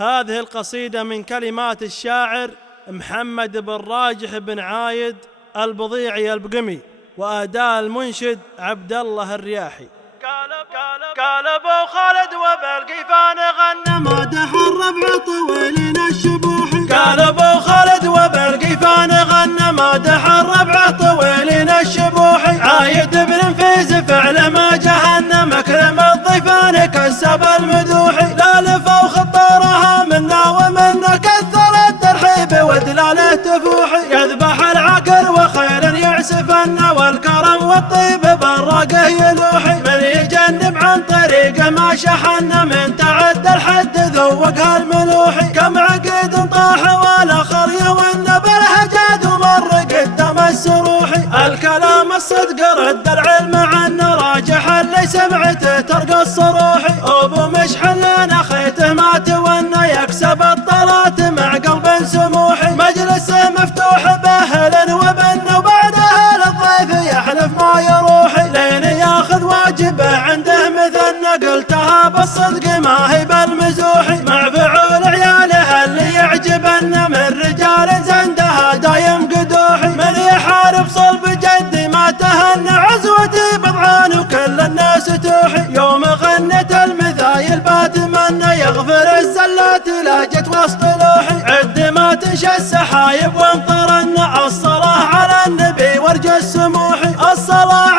هذه القصيدة من كلمات الشاعر محمد بن راجح بن عايد البضيعي البقمي، وأداء المنشد عبد الله الرياحي. قال ابو خالد وبالقيفان غنى مادح الربع طويلين الشبوحي. قال ابو خالد وبالقيفان غنى مادح الربع طويلين الشبوحي. عايد بن فيز فعل ما جهنم مكرم الضيفان كسب المدوحي. لا لفوا خطارها منا ومنا كثر الترحيب ودلاله تفوحي. يذبح العقل وخيل يعسفن والكرم والطيب براقه يلوحي. من يجنب عن طريقه ما شحن من تعد الحد ذوقها الملوحي. كم عقيد طاح والاخر يون بالهجاد ومر قدام السروحي. الكلام الصدق رد العلم عنه راجح اللي سمعته ترقى الصروحي. ابو مشحن لنا خيته ما تونى يكسب الطلات مع قلب سموحي. مجلسه مفتوح باهل وبن وبعدها للضيف يحلف ما يروحي. لين ياخذ واجبه عنده مثلنا قلتها بالصدق ما هي بالمزوحي. مع فعول عياله اللي يعجبنا من رجال زندها دايم قدوحي. من يحارب صلب جدي ما تهنى عزوتي بضعان وكل الناس توحي. يوم غنت المذايل باتمنى يغفر الزلات لاجت وسط لوحي. عد ما تنشى السحايب وانطرنا الصلاة على النبي ورج السموحي. الصلاة